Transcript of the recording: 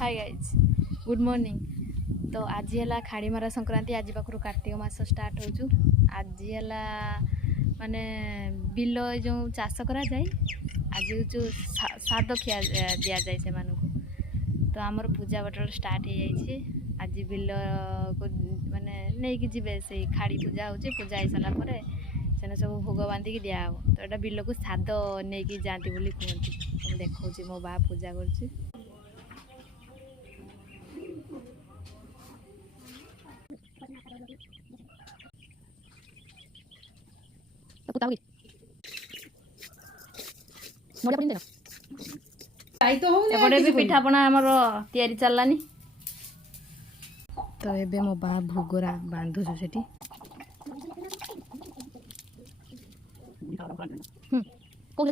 Hi guys good morning. तो आज है खाड़ीमारा संक्रांति। आज पाखु कार्तिक मास स्टार्ट हो आज है माने बिल जो चाष करा जाए आज जो साद खिया दि जाए से तो आमर पूजा बटल स्टार्ट हो जाए। आज बिल को माने नहीं कि जीवे से खाड़ी पूजा हो पूजा हो सारापर से सब भोग बांधिकी दिहब। तो यहाँ बिल को साद नहीं कि जाती बोली कहती। तो देखा मो बा पूजा कर एपटे भी पिठापଣା आमर तैयारी चललानी। तो एबे मो बा भोगरा बांधुछु सेठी। को